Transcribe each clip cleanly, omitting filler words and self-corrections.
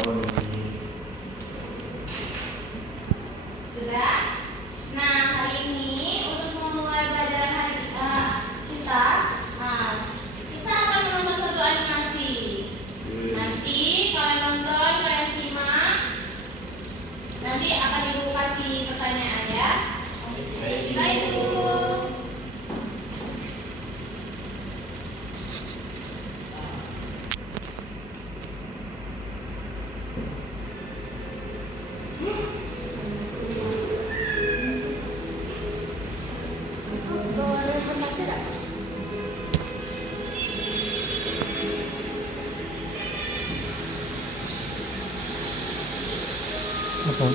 Sudah? Nah, hari ini untuk memulai pelajaran hari kita, kita akan menonton satu animasi. Nanti kalian nonton, kalian simak. Nanti akan ibu kasih pertanyaan ya. Baik ibu. Apa?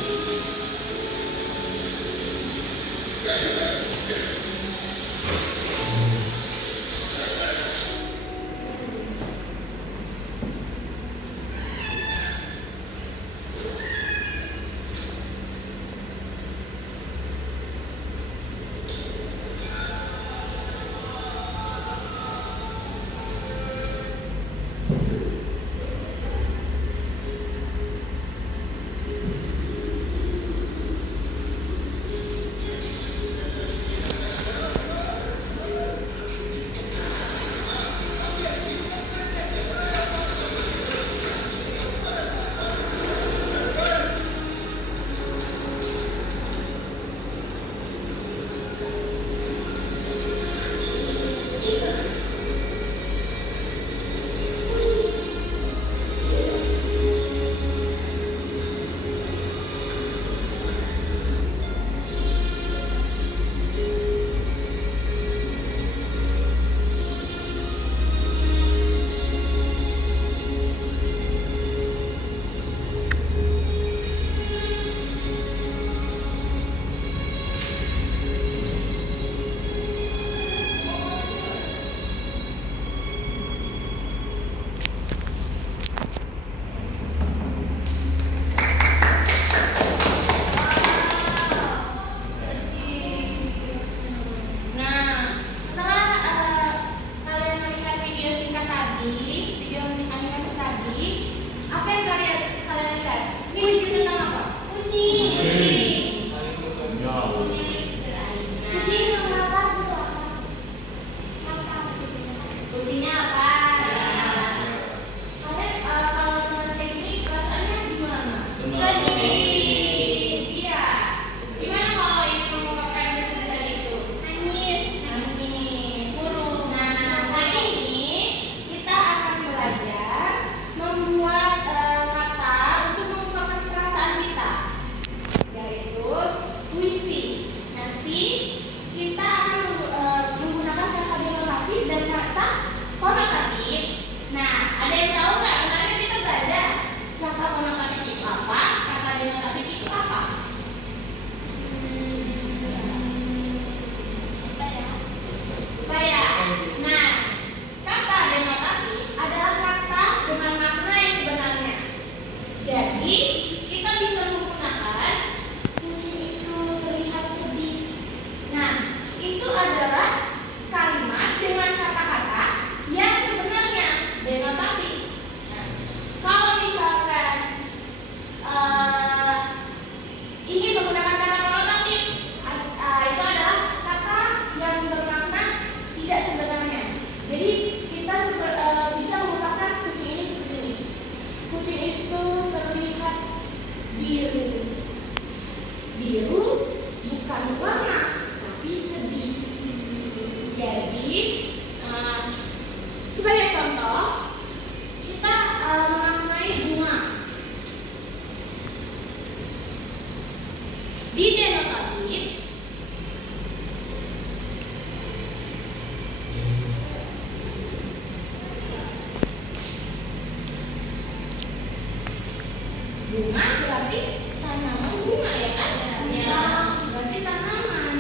Bunga berarti tanaman bunga ya kan? Ya. Berarti tanaman.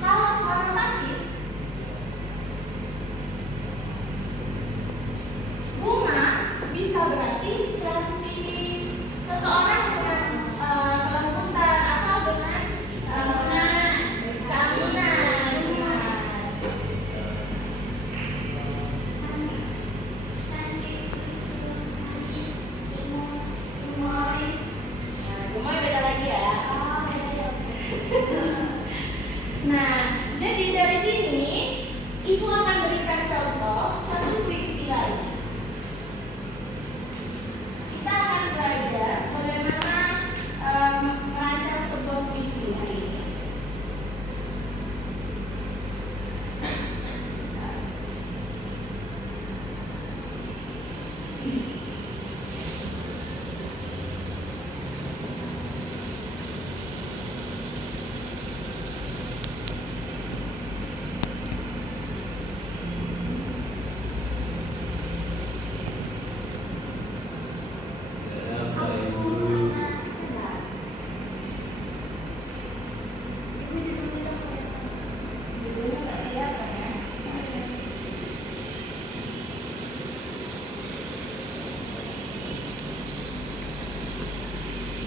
Kalau konotatif bunga bisa berarti cantik. Seseorang dengan kelembutan atau dengan keanggunan.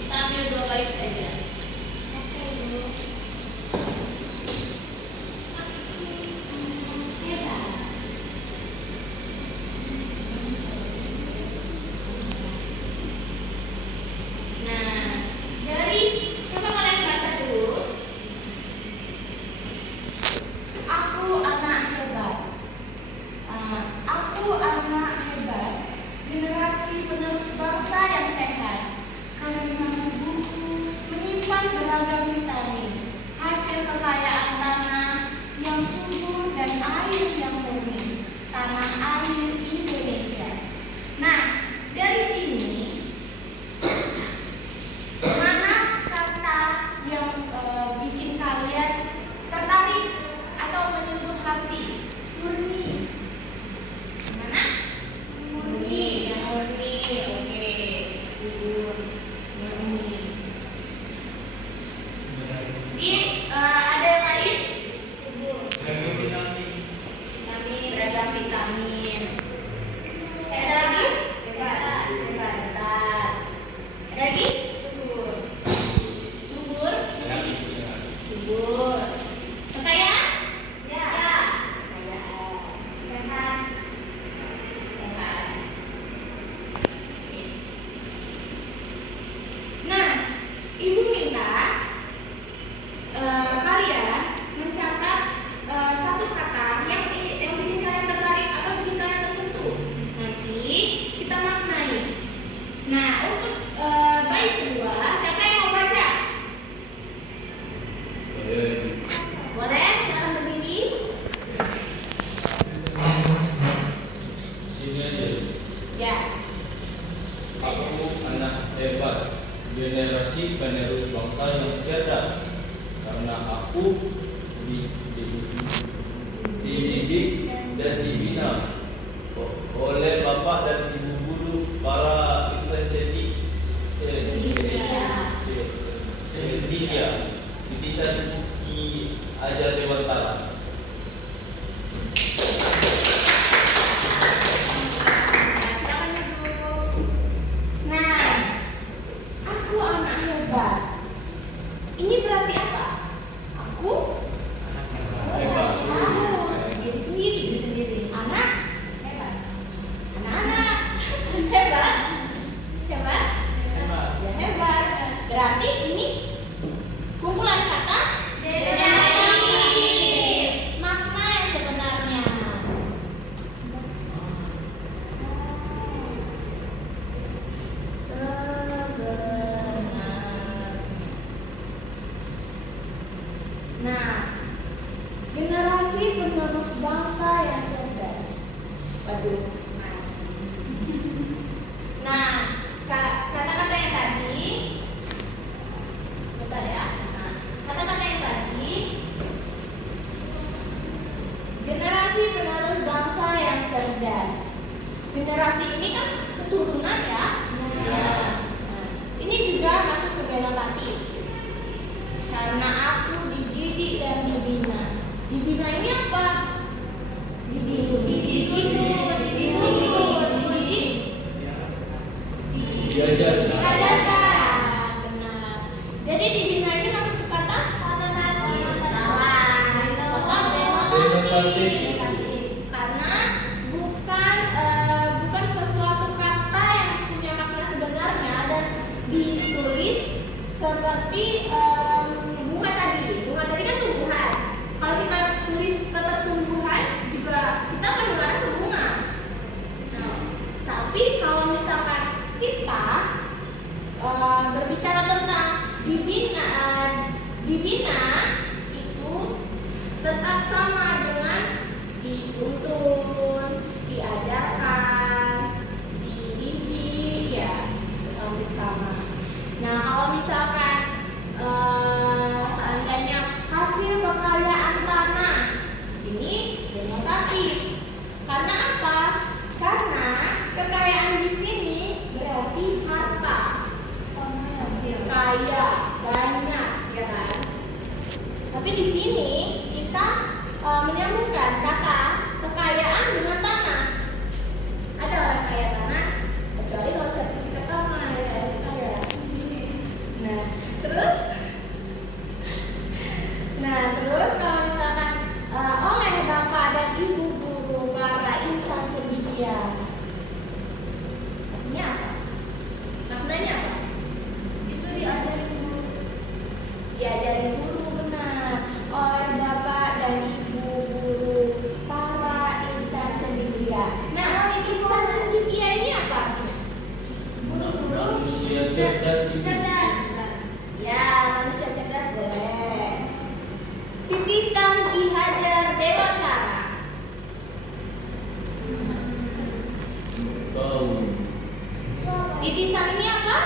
Kita ambil 2 baik saja. Oke, Bu. Hebat. Nah, dari coba kalian baca dulu. Aku anak hebat. Aku anak hebat. Generasi penerus bangsa yang sehat. Karena tubuhku menyimpan beragam vitamin, hasil kekayaan tanah yang subur dan air yang murni, tanah air Indonesia. Nah, dari sini mana kata yang bikin kalian tertarik atau menyentuh hati? Murni. Mana? Murni, yang murni. Oke. Subur. Murni. Ada yang lain? Subur. Vitamin, beragam vitamin. Ada lagi? Hebat. Hebat. Ada lagi? Subur. Subur. Subur. Kekayaan? Ya. Kekayaan. Sehat. Sehat. Oke. Nah, Ibu minta kalian mencatat satu kata yang bikin kalian tertarik atau bikin kalian tersentuh. Nanti kita maknai. Nah, untuk bait kedua, siapa yang mau baca? Boleh? Silakan berdiri. Sini aja. Ya. Aku anak hebat, generasi penerus bangsa yang cerdas. Karena aku dididik dan dibina oleh bapak dan ibu guru para insan cedik Titisan Ki Ajar Dewantara. Silakan duduk. Nah, aku anak hebat. Ini berarti apa? Aku Hebat. diri sendiri. Anak hebat. Anak-anak hebat. Hebat. Ya hebat. Berarti ini kumpulan kata Negatif. makna yang sebenarnya. Sebenarnya. Nah, generasi penerus bangsa yang cerdas. Waduh. Nah, kata-kata yang tadi, bentar ya. Nah, kata-kata yang tadi, generasi penerus bangsa yang cerdas. Generasi ini kan keturunan ya. Nah, ini juga masuk ke genotatif. Karena aku dididik dan dibina. Dibina ini apa? Dididik. Diajar. Diajarkan. Benar. Jadi dibina ini masuk ke kata salah. Denotatif. Karena bukan sesuatu kata yang punya makna sebenarnya dan ditulis seperti bunga tadi. Bunga tadi kan tumbuhan. Kalau kita tulis kata tumbuhan juga kita akan mengarah ke bunga. Nah, tapi kalau misalkan kita berbicara tentang dibina itu tetap sama dengan dituntun, diajarkan, Bingkisan ini apa?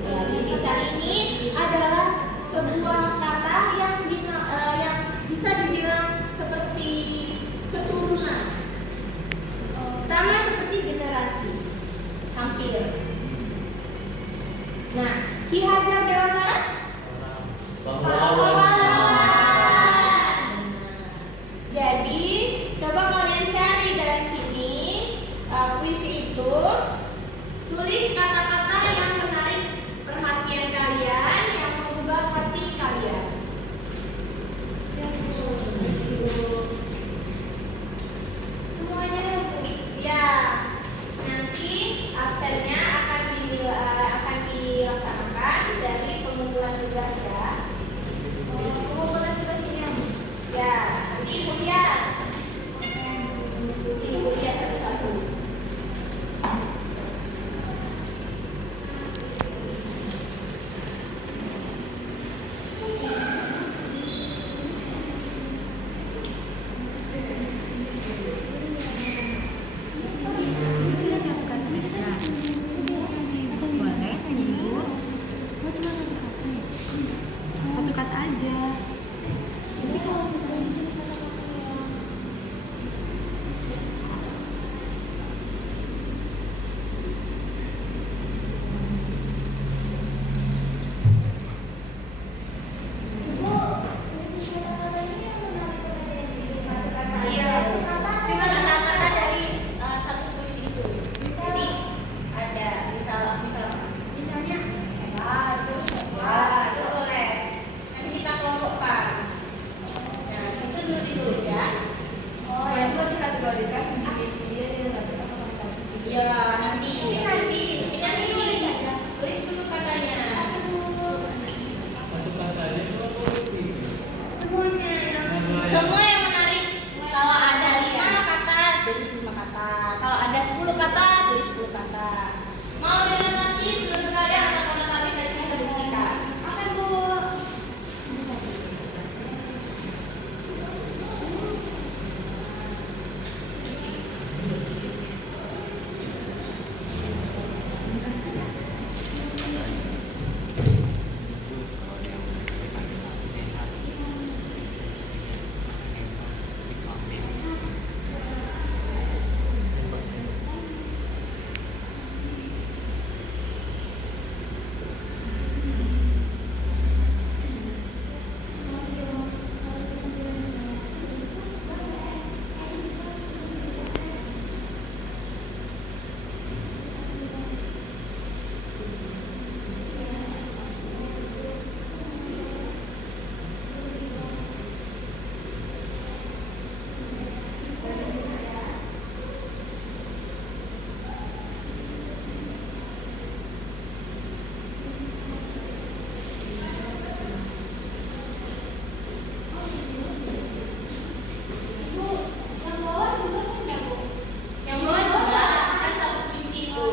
Ya, bingkisan ini adalah sebuah kata yang bisa dibilang seperti keturunan, sama seperti generasi, hampir. Nah, Ki Hajar Dewantara pahlawan. Jadi coba kalian cari dari sini puisi itu, tulis kata-kata yang menarik perhatian kalian, yang mengubah hati kalian. Semuanya ya. Nanti absennya akan dilaksanakan dari pengumpulan tugas ya. Pengumpulan tugas ini ya. Nanti Ibu lihat. Ibu lihat satu-satu. Satu kata aja. Iya, cuma kata-kata dari satu puisi itu. Jadi ada misalnya hebat, terus hebat, itu boleh. Nanti kita kelompokkan. Nah, itu dulu ditulis ya. Oh, yang dua dikategorikan dia Iya, nanti. Nanti tulis dulu katanya. Satu kata aja itu apa puisi? semuanya. Semua yang menarik. Kalau ada 5 kata, tulis 5 kata. Kalau ada 10 kata, tulis 10 kata. Mau dengan nanti menurut kalian atau karena kalian dari sini harus buktikan? Akan Bu. Yang bawah juga kan satu puisi itu.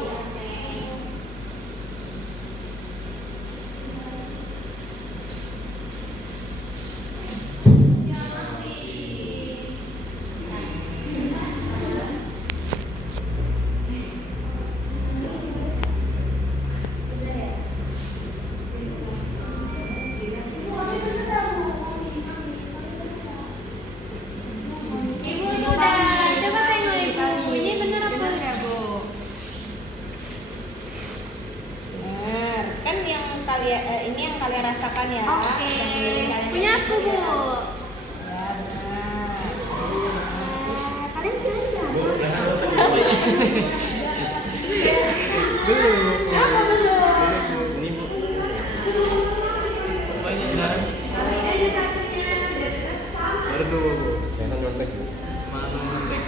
Ibu sudah. Coba tengok Ibu. Ini benar apa enggak, Bu? Benar. Kan yang kalian ini yang kalian rasakan ya. Oke. Kalian Punya aku, Bu. Ya, benar. Kalian pilih enggak? Bu, jangan lupa dibawain. Apa belum? Ini Bu. Bapaknya bilang, Ambil aja satunya. Biar selesai. baru dulu Bu. Jangan nyontek Bu. Mana nyontek?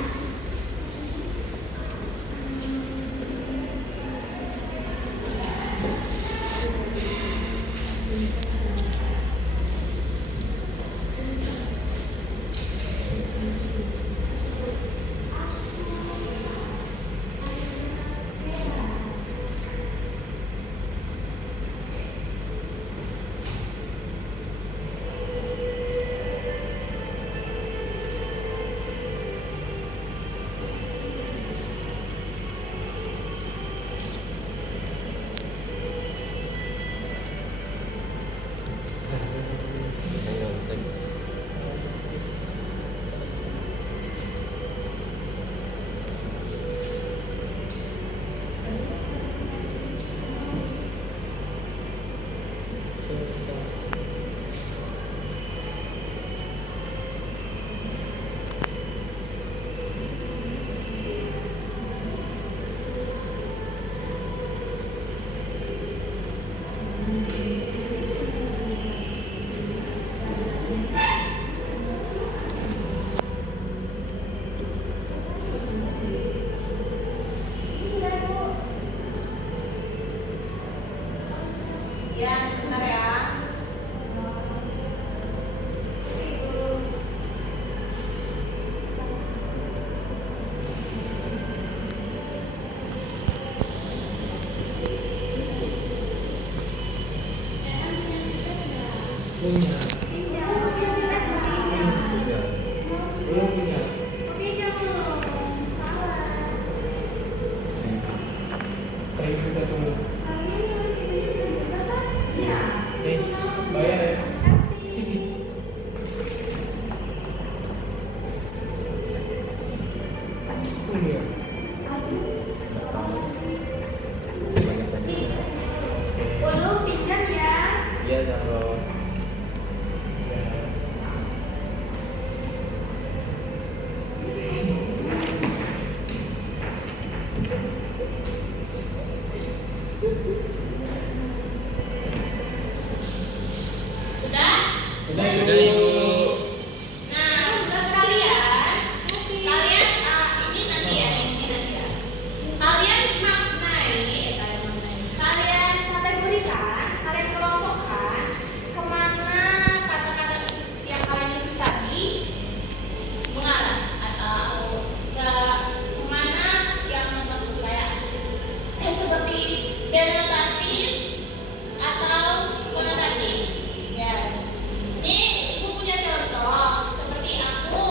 Iya. Banyak tanya. Ulu pinjam ya. Iya, kalau ya. Sudah? Sudah Ibu. Nah, tugas kalian, ini nanti ya, Kalian kalian kategorikan, kalian kelompokkan kemana kata-kata yang kalian tulis tadi mengarah atau ke kemana yang maksud kayak seperti denotatif atau konotatif. Ya. Ini ibu punya contoh seperti aku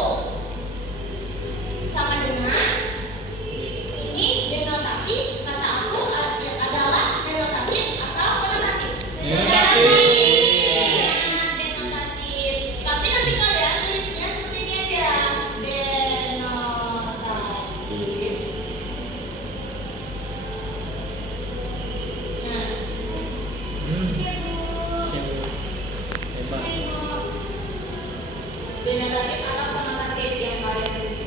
sama dengan ini denotatif, kata aku adalah denotatif atau konotatif. Denotatif. Tapi nanti kalian tulisnya seperti ini aja. Denotatif. Nah, Hebat. denotatif atau konotatif yang kalian tulis.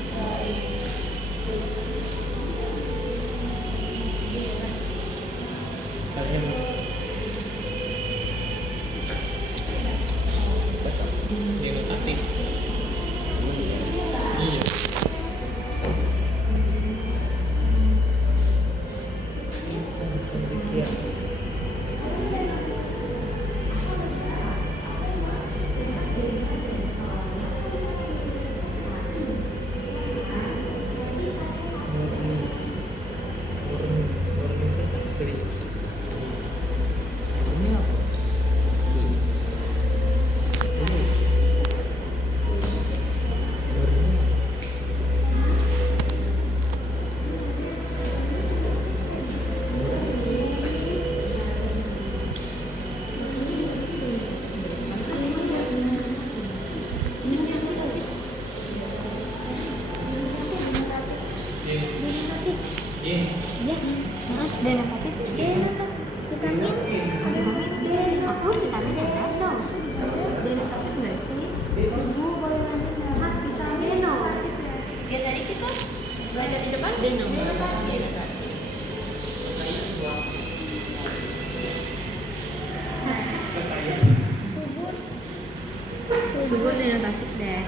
Kalian denotatif. Iya. Demikian. Iya, maaf, denotatif. Vitamin. Vitamin D. Aku vitamin D dong. Denotatif nggak sih? Ibu boleh lanjut nggak? Vitamin no. Ya tadi kita belajar di depan Deno. Subur. Subur denotatif deh.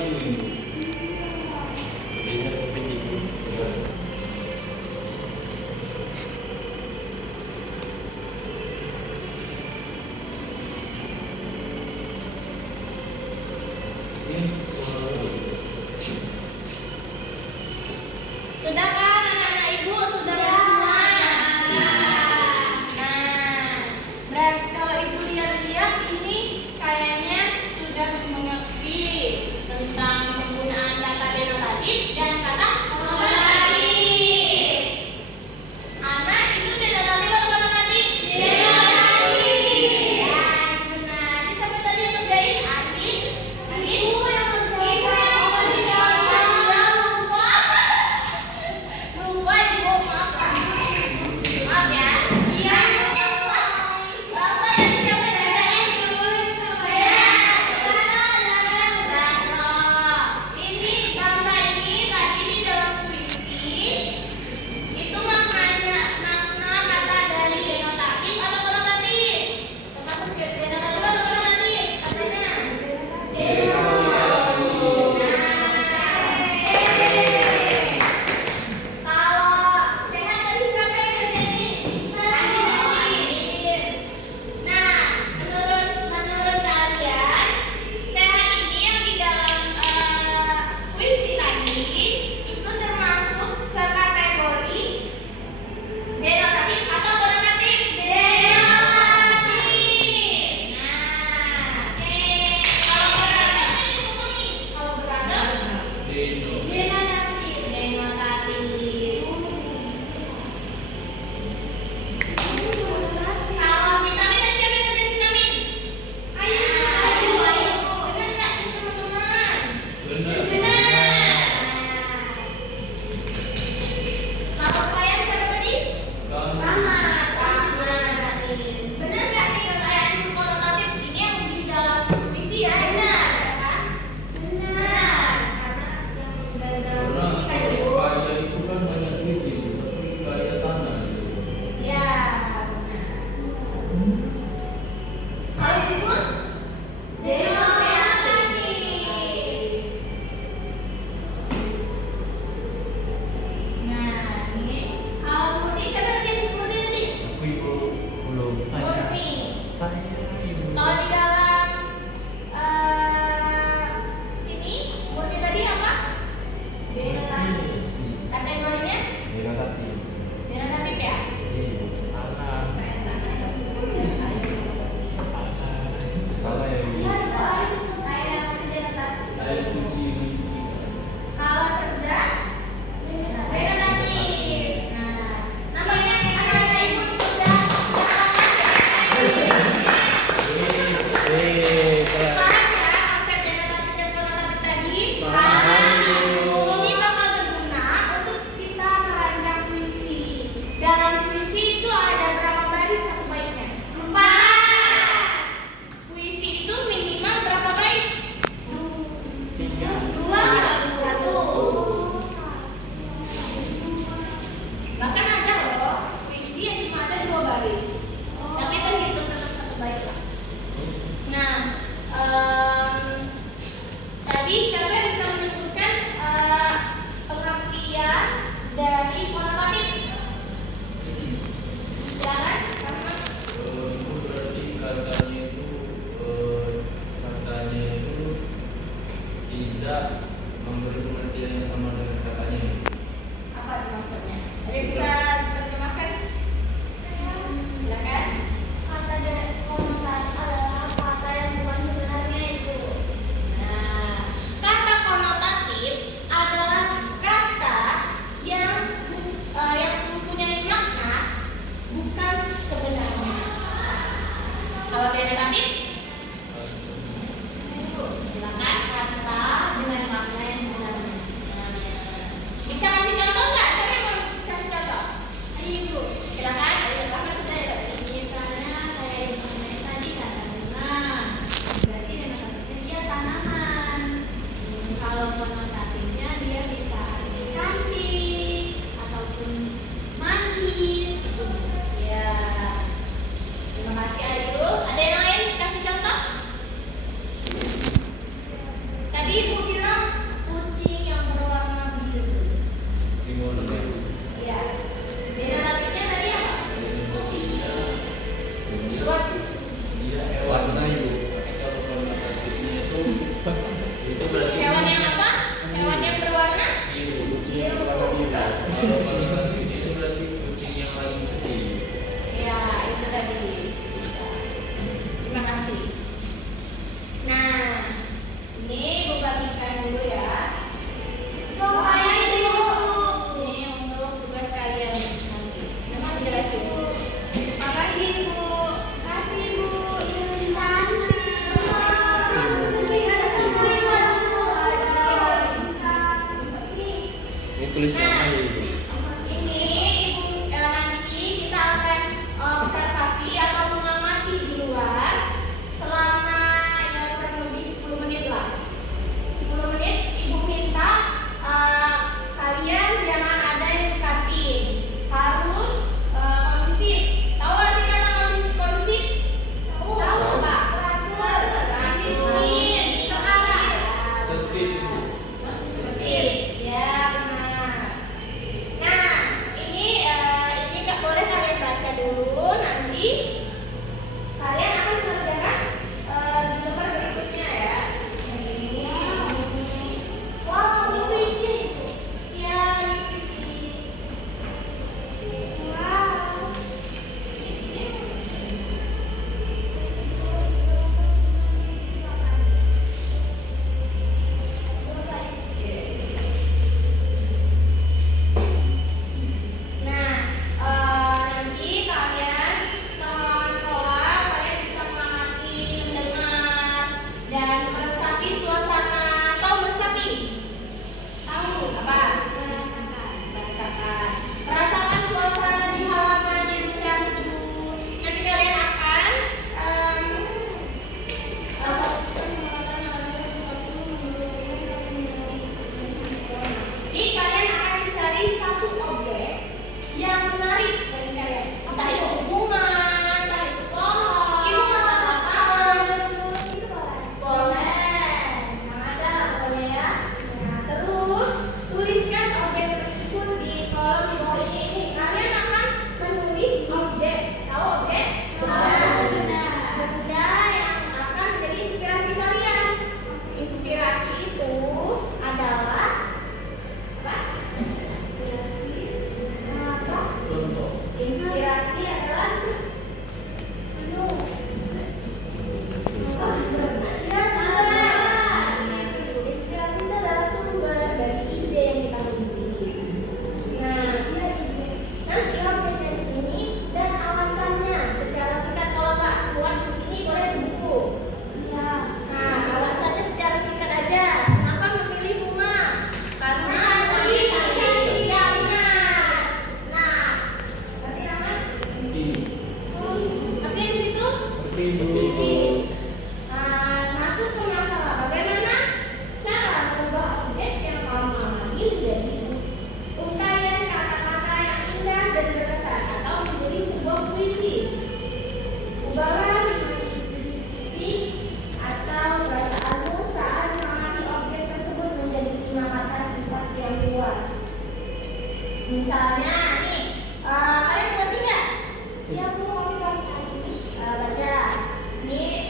Ayu ini. Jadinya seperti itu. Sudah kan anak-anak ibu? Sudah kan semua? Nah, berarti kalau ibu lihat-lihat ini kayaknya sudah mengerti tentang penggunaan kata denotatif dan kata konotatif. Anak itu denotatif atau konotatif? Denotatif. Ya, benar. Ini siapa tadi yang ngerjain? Adin? Ibu yang ngerjain. Ibu yang ngerjain. Lupa ibu, maaf. Maaf ya. Iya. Bangsa yang siapa yang ngerjain? Dano. Ini bangsa ini tadi di dalam puisi itu makna kata dari denotatif atau konotatif? Termasuk denotatif atau konotatif? Katanya. Kalau sehat tadi siapa yang ngerjain? Adin. Nah, menurut kalian sehat ini yang di dalam puisi tadi itu termasuk ke kategori denotatif atau konotatif? Denotatif. Nah, kalau beragam ini ngomong nih. Kalau beragam Deno. denotatif. Kalau vitamin ada siapa yang ngerjain vitamin? Ayu. Benar nggak nih teman-teman? Benar. Kalau kalian siapa tadi? Rahmat. Benar nggak nih kalian konotatif ini yang di dalam puisi ya? Benar. Kan? Benar. Karena kaya itu kan banyak duit, tapi kaya tanah gitu. Ya, benar. Kalau disebut denotatif. Nah, ini kalau murni siapa yang disebut murni tadi? Aku ibu belum saya. Murni. Saya ibu. Kalau di dalam sini murni tadi apa? Denotatif. Kategorinya Denotatif. denotatif ya? Iya. Anak. Salah ya ibu. Air suci mencuci. Kalau cerdas, denotatif. Nah, namanya anak-anak ibu sudah Kelas. paham ya konsep denotatif dan konotatif tadi? Paham. Ini bakal berguna untuk kita merancang puisi. Dalam puisi itu ada berapa baris satu baitnya? 4. Puisi itu minimal berapa bait? 2 1. Bahkan ada loh puisi yang cuma ada 2 baris. Tapi terhitung tetap satu bait lah. Nah, tadi siapa yang bisa menyebutkan pengertian dari konotatif? Silakan, Rahmat. Itu berarti katanya itu tidak memberi pengertian yang sama dengan katanya. Apa itu maksudnya? Ada yang bisa diterjemahkan? Silakan. Kata konotatif adalah kata yang bukan sebenarnya itu. Nah, kata konotatif adalah kata yang mempunyai makna bukan sebenarnya. Kalau denotatif, silakan. Kata dengan makna yang sebenarnya. Bisa kasih contoh nggak? Siapa yang mau kasih contoh? Ayo ibu. Silakan. Ayo, Rahmat sudah ya tadi. Misalnya kayak yang tadi kata bunga, berarti denotatifnya dia tanaman. Kalau konotatifnya dia bisa artinya cantik ataupun manis gitu. Ya. Terima kasih Ayu. Ada yang lain kasih Masuk ke masalah bagaimana cara mengubah objek yang kamu amati menjadi ungkayan kata-kata yang indah dan berkesan atau menjadi sebuah puisi. Ubahlah puisi atau perasaanmu saat mengamati objek tersebut menjadi 5 kata sifat yang kuat. Misalnya nih, kalian ngerti nggak? Ya, Bu, kami baca ini. Baca. Ini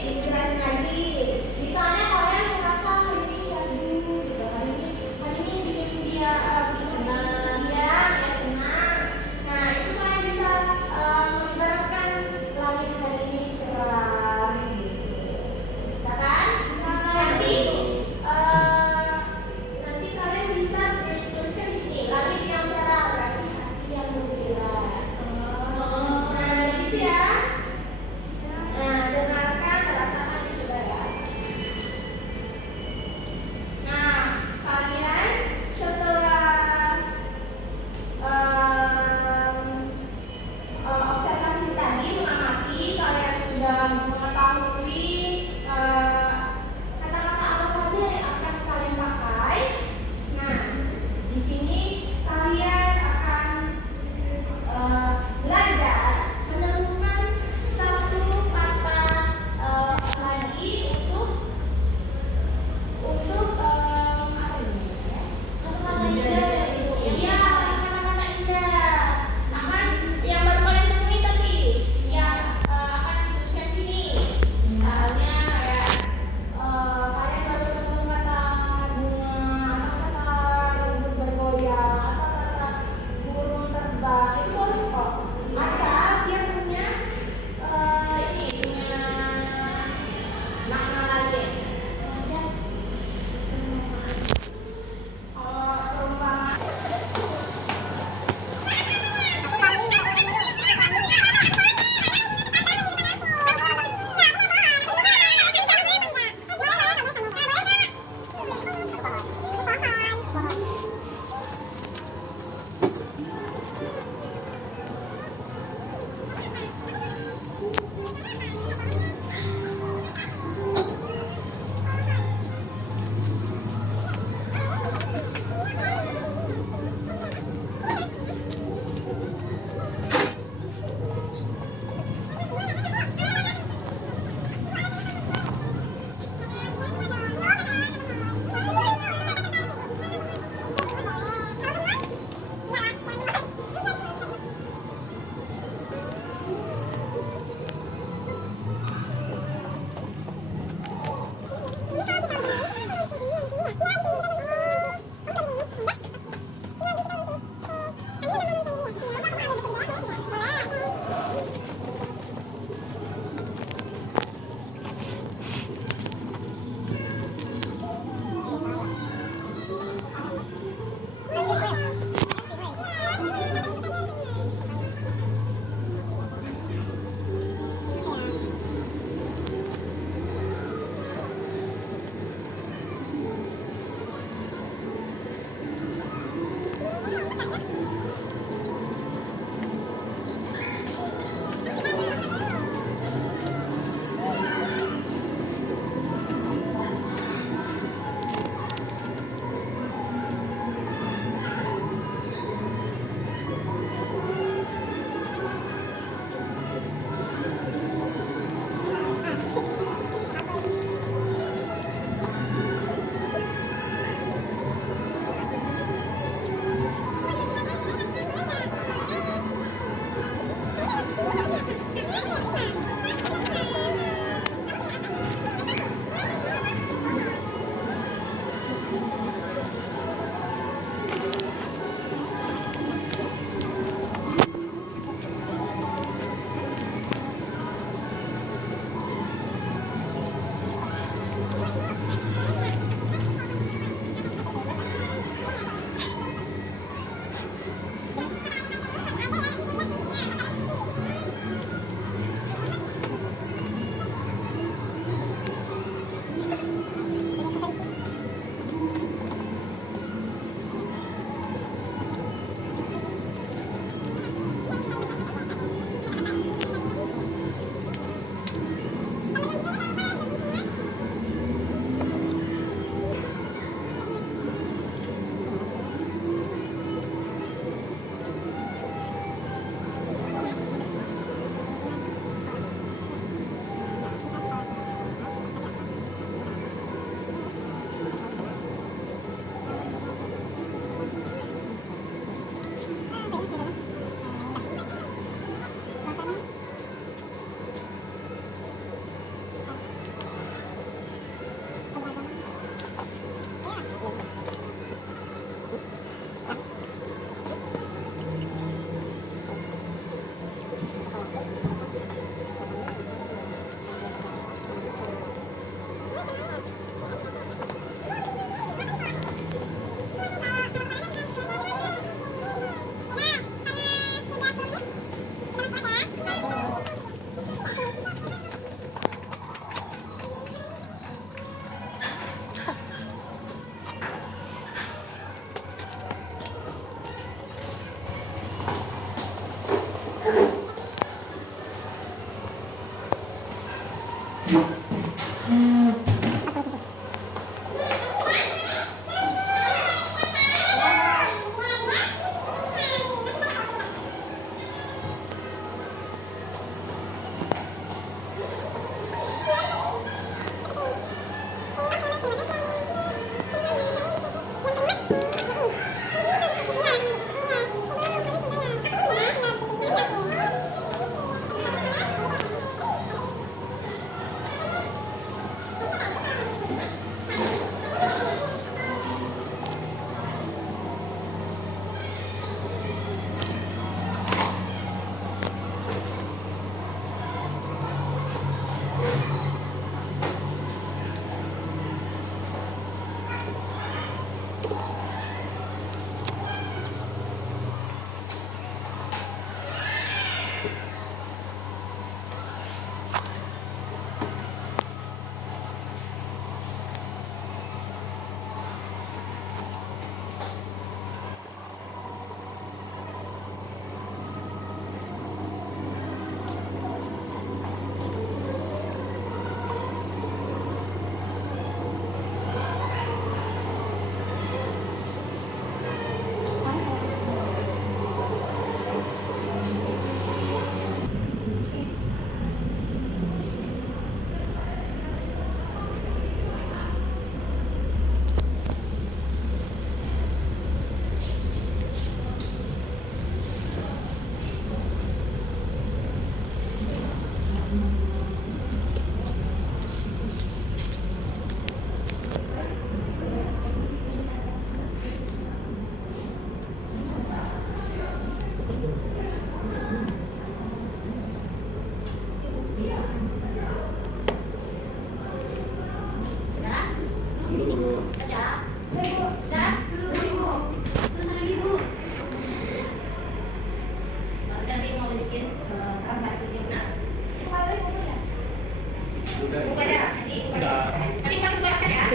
Sudah. Nanti kita perlihatkan ya.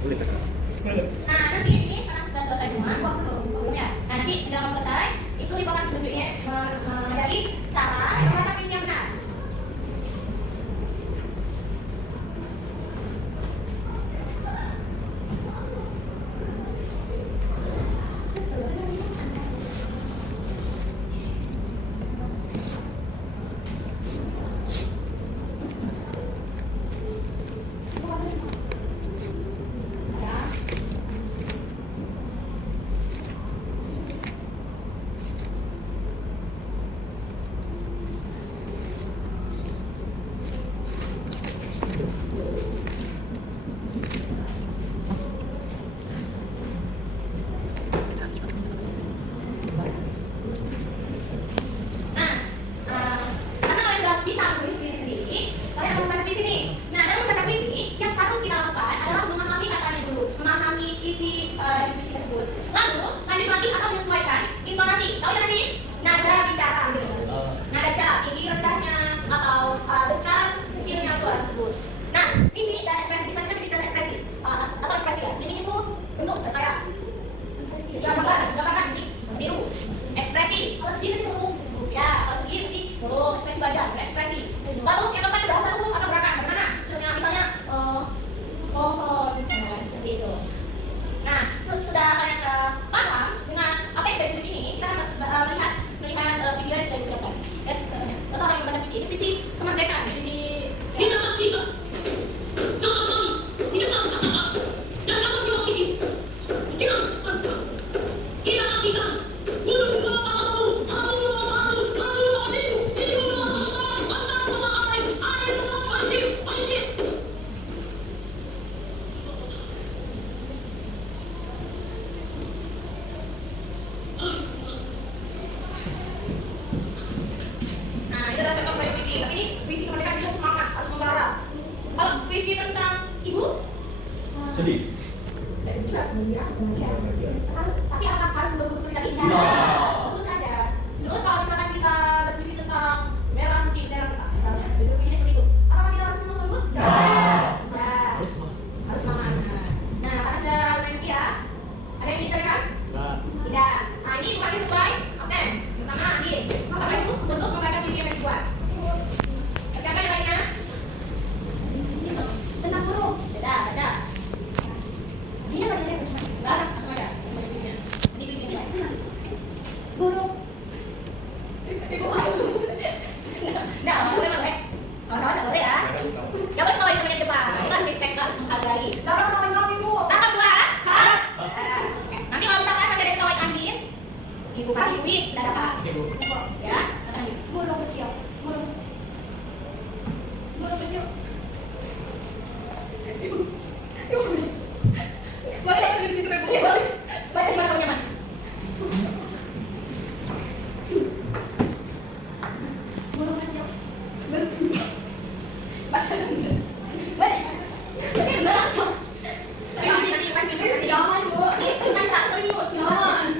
Boleh tak? Nah, nanti ini karena sudah selesai semua, belum ya. Nanti dalam selesai, itu Ibu akan tunjuknya dari cara membaca puisi yang benar. Karena kalian sudah bisa menulis puisi sendiri, kalian akan membaca puisi nih. Nah, dalam membaca puisi, yang harus kita lakukan adalah memahami katanya dulu, memahami isi dari puisi tersebut. Lalu, lanjut lagi akan menyesuaikan intonasi. Tahu intonasi? Nada bicara. Nada bicara, tinggi rendahnya atau besar kecilnya suara tersebut. Nah, mimik dan ekspresi bisa kita mimik dan ekspresi atau ekspresi ya. Mimik itu bentuk kayak gambaran ini biru. Ekspresi kalau sedih itu ya, kalau sedih mesti huruf ekspresi wajah, ekspresi. Lalu yang keempat bahasa tubuh atau gerakan. Bagaimana? Misalnya pohon, seperti itu. Nah, sudah kalian paham dengan apa yang dari puisi ini, kita akan melihat video yang sudah disiapkan. Atau orang yang membaca puisi ini puisi kemerdekaan, puisi. Kita saksikan sama-sama, kita sama-sama, dan dapat dimaksudkan. Kita sepakat, kita saksikan. Nah, itu adalah contoh dari puisi. Tapi ini puisi kemerdekaan itu semangat, harus membara. Kalau puisi tentang ibu, Sedih. itu juga harus mengira sebenarnya. Tapi apakah harus betul-betul tadi? Betul ada. Terus kalau misalkan kita berpuisi tentang merah putih bendera kita, misalnya, berpuisinya seperti itu. Apakah kita harus menunggu? Harus mah. Harus semangat. Nah, karena sudah main dia, ada yang ditanyakan? Nah, Tidak. Nah, ini bukan sesuai absen. Pertama, ini. Apa itu? Untuk membaca puisi yang dibuat. Bacakan yang lainnya. Tentang burung. Sudah, baca. Dia bacanya baca. Baca, langsung aja. Baca puisinya. Nanti bimbingnya. Burung. Nggak boleh, boleh. Kawan-kawan nggak boleh ya. Nggak boleh kalau instrumen di depan. Kita harus respect, harus menghargai. Jangan ketawain kami, Bu. Tangkap suara. Nanti kalau misalkan masih ada yang ketawain Andin, Ibu kasih kuis dadakan. Ibu. Ya, katakan Ibu. Burung kecil. Burung. Burung kecil. Boleh di situ, Bu. Baca di mana nyaman. Burung kecil. Baca dulu. Baca dulu langsung. Jangan, Bu. Itu kan tak serius. Jangan.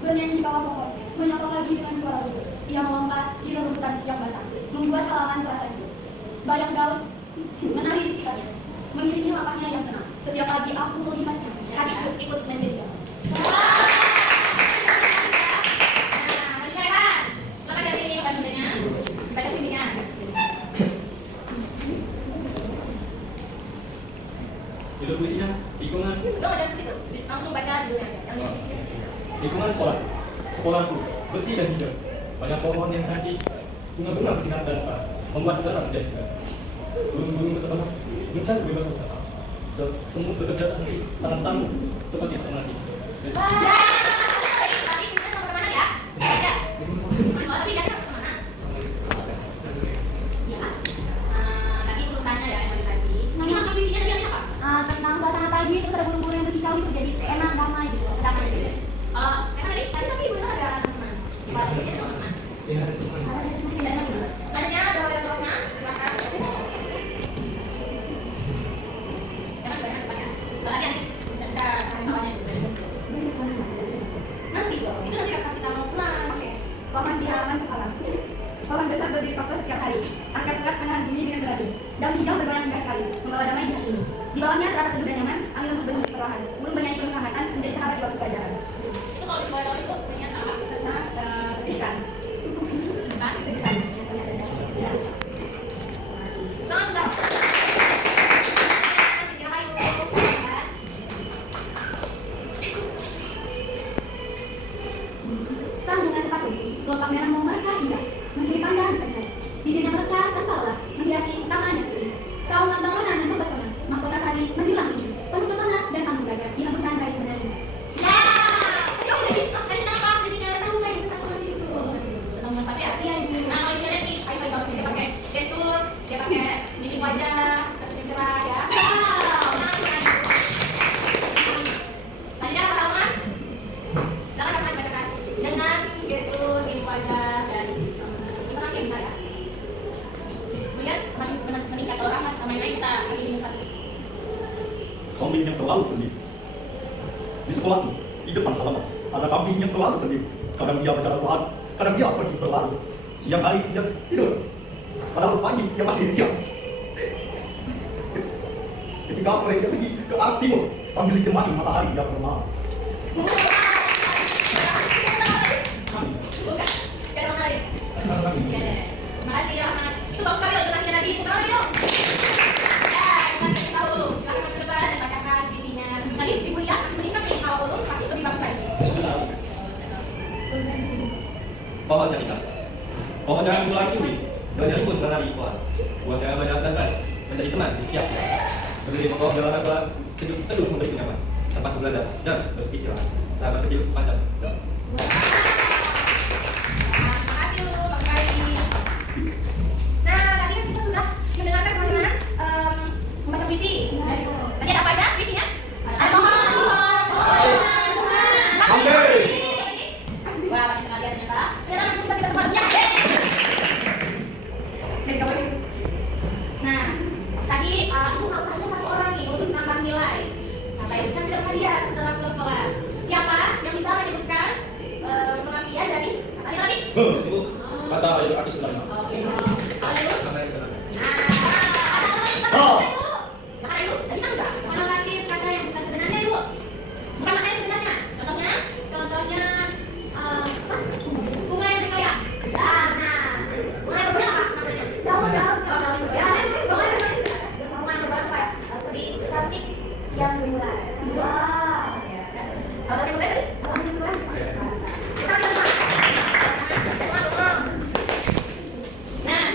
Bernyanyi di bawah pohon, menyapa pagi dengan suara lembut. Ia melompat di rumputan yang basah, membuat halaman terasa hidup. Banyak daun menari di sekitarnya, mengiringi lapaknya yang tenang. Setiap pagi aku melihatnya, hatiku ikut menderia. Nah, rekan, silakan dari bantunya, baca puisinya. judul puisinya lingkungan Udah seperti itu, langsung baca dulu aja. Yang ini puisinya. lingkungan sekolah. Sekolahku bersih dan hijau. Banyak pohon yang cantik, bunga-bunga bersinar dan mekar, membuat udara menjadi segar. Burung-burung berterbangan, mencari bebas berkata. Semut bekerja sangat tangguh, seperti tanah di. Tadi kita sampai mana ya? Ya. Tapi dari sampai mana? Ya. Daun hijau bergoyang indah sekali, membawa damai di hati ini. Di bawahnya terasa teduh dan nyaman, angin lembut berhembus perlahan. Burung bernyanyi penuh kehangatan menjadi sahabat di waktu pelajaran. Itu kalau di bawah itu banyak apa? Tentang kesedihan. Kesedihan. Ya. Nonton. Sang bunga sepatu, kelopak merah memerkah indah, mencuri pandang terlihat. Bibirnya melekat tanpa lelah, menghiasi tamannya sendiri. Kau lambang lona dan mempesona, mahkota sari menjulang tinggi, penuh pesona dan kamu belaga di lembusan bayi menari. Kambing yang selalu sendiri. Di sekolahku, di depan halaman, ada kambing yang selalu sendiri. Kadang dia berjalan pelan, kadang dia pergi berlari. Siang hari dia tidur, padahal pagi dia masih diam. Ketika mereka pergi ke arah timur, sambil ditemani matahari yang bermalam. Makasih ya, itu bagus sekali loh jelasinnya tadi. Bukan lagi dong. Ya, kita kasih tahu. Silahkan ke depan, bacakan isinya. Tadi Ibu lihat, meningkat nih kalau belum pasti lebih bagus lagi. Pohon yang indah. Pohon yang bulan ini, daunnya pun berada di pohon. Buahnya banyak dan baik, menjadi teman di setiap siang. Berdiri kokoh dalam kelas, sejuk teduh memberi nyaman, tempat belajar dan beristirahat. Sahabat kecil sepanjang jalan. Makasih lu, Bang Kai. Nah, tadi kan kita sudah mendengarkan teman-teman membaca puisi. Tadi ada apa aja puisinya? Ada pohon. Wah, banyak sekali ternyata. Ternyata kita semua ya. Nah, tadi itu hanya satu orang nih untuk menambah nilai. Sampai bisa tidak hadiah setelah pulang sekolah. Siapa yang bisa menyebutkan pengertian dari kata nilai tadi? Ibu, kata yang artis sebenarnya. Oke. Kalau itu, Kata yang sebenarnya. ada apa lagi? Oh. Silakan Ibu. Tadi kan udah. Mana lagi kata yang bukan sebenarnya Ibu? Bukan makanya sebenarnya. Contohnya? Contohnya bunga yang berkarya. Nah, bunga yang berkarya apa? Namanya? Daun. Ya, bunga yang berkarya. Seperti cantik yang dimulai. Wow. Kalau yang mulai tadi? Yang dimulai. Kita lihat. Nah,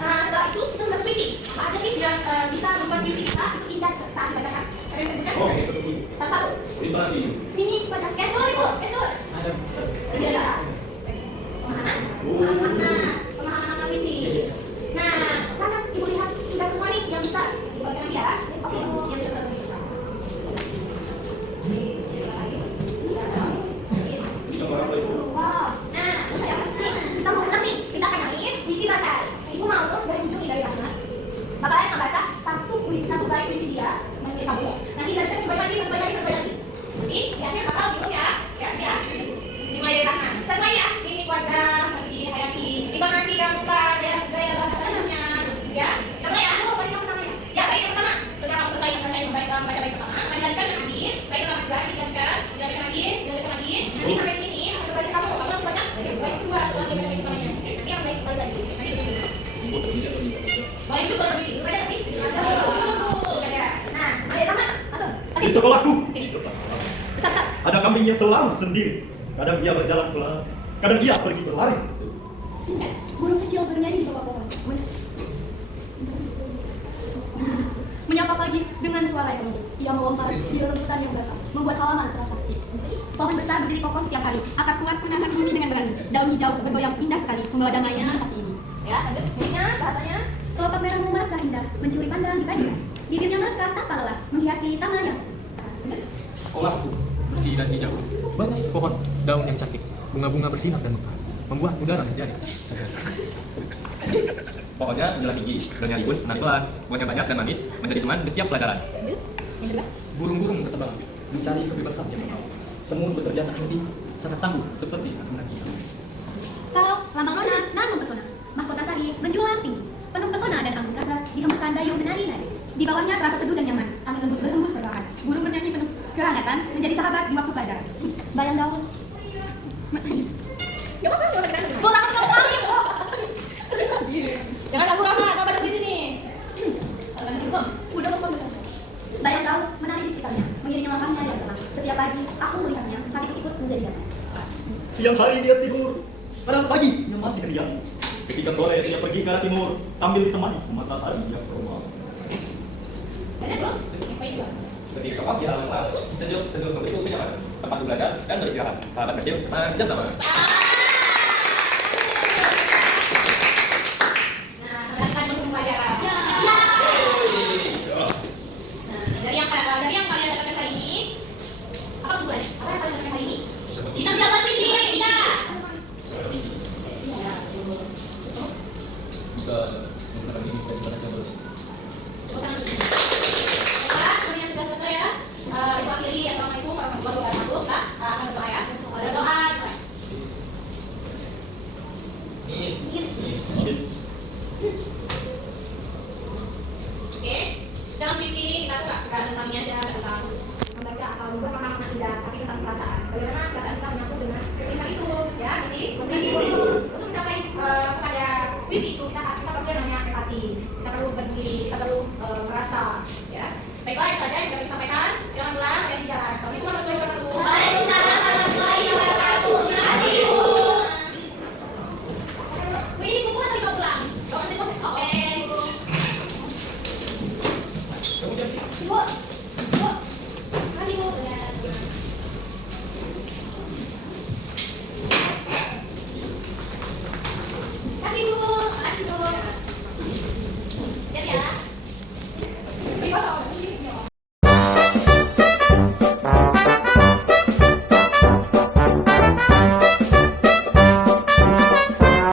setelah itu kita membuat puisi. Apa aja sih yang bisa membuat puisi kita indah saat dibacakan? Ada yang sebutkan? Oh, betul. Satu-satu. Literasi. Ini baca kesur Ibu, kesur. Ada. Ini ada. Pemahaman? Pemahaman akan puisi. Nah, kan Ibu lihat sudah semua nih yang bisa dibacakan dia. Oke, yang bisa tertulis. Ini gambar apa itu? Wow. Nah, saya pasti kita mau nanti kita akan main puisi baca. Ibu mau terus dari ujung dari sana. Bakalan membaca satu baik puisi dia seperti kamu. Nanti dari kita baca lagi. Jadi, biasanya bakal gitu ya. Ya. Dimulai dari tangan. Sesuai ya. Mimik wajah masih dihayati. Intonasi jangan lupa gaya bahasa dalamnya. Ya. Setelah ya, aku baca pertamanya. Ya, baik yang pertama. Sudah kamu selesai membaca baik pertama. Lanjutkan yang habis. Baik pertama juga dilanjutkan lagi. Nanti sampai di sini harus baca kamu. Kamu harus baca baik kedua setelah dia baca baik pertamanya. Nanti yang baik kembali lagi. Nanti baik itu kalau begini. Baca sih. Nah, mulai pertama. Langsung. Di sekolahku, Satu. ada kambing yang selalu sendiri. Kadang ia berjalan pelan, kadang ia pergi berlari. Burung kecil bernyanyi di bawah pohon. Menyapa pagi dengan suara yang lembut. Ia melompat di rerumputan yang basah, membuat halaman terasa sepi. Pohon besar berdiri kokoh setiap hari, akar kuat menahan bumi dengan berani. Daun hijau bergoyang indah sekali, membawa damai di hati ini. Ya, lanjut. Bunyinya bahasanya. Kelopak merah memerkah indah, mencuri pandang di pagi. Bibirnya melekat tanpa lelah, menghiasi taman yang Sekolahku bersih dan hijau. Banyak pohon, daun yang cantik, bunga-bunga bersinar dan mekar, membuat udara menjadi segar. Pohonnya menjulang tinggi, daunnya rimbun, menarik pelan, buahnya banyak dan manis, menjadi teman di setiap pelajaran. Burung-burung berterbang, mencari kebebasan yang berlalu. Semut bekerja tak henti, sangat tangguh seperti anak lagi. Kau, lambang nona, nan mempesona. Mahkota sari, menjulang tinggi. Penuh pesona dan anggun rasa di hembusan Gayung menari-nari. Di bawahnya terasa teduh dan nyaman. Angin lembut berhembus perlahan. Burung bernyanyi penuh kehangatan menjadi sahabat di waktu pelajaran. Bayang daun. Gak apa-apa, gak apa-apa. Bu, tangan kamu lagi, Bu. Jangan kabur amat, mau baca di sini. Udah, bayang daun menari di sekitarnya, mengiringi langkahnya yang lemah. Setiap pagi, aku melihatnya, hatiku ikut menjadi damai. Siang hari dia tidur, pada pagi dia masih ceria. Ketika sore dia pergi ke arah timur sambil ditemani matahari yang berumah. Ada belum? Apa itu? Ketika pagi alam sejuk teduh kembali ke nyaman tempat belajar dan beristirahat. Sahabat kecil, jam sama. Nah, kita belum pelajaran. Nah, dari yang kalian dapatkan hari ini, apa sebenarnya? Apa yang kalian dapatkan hari ini? Kita dapat visi, ya. Bisa menggunakan ini dari mana yang terus. Baiklah, semuanya sudah selesai ya. Ibu akhiri, assalamualaikum warahmatullahi wabarakatuh. Nah, akan berdoa ya. Ada doa. Oke, dalam visi kita tuh nggak tentangnya aja tentang membaca atau membuat makna indah, tapi tentang perasaan. Bagaimana perasaan kita menyatu dengan tulisan itu, ya? Nanti untuk mencapai kepada visi itu kita perlu yang namanya empati, kita perlu peduli, kita perlu merasa, ya. Baiklah, itu saja yang bisa disampaikan. Jangan lupa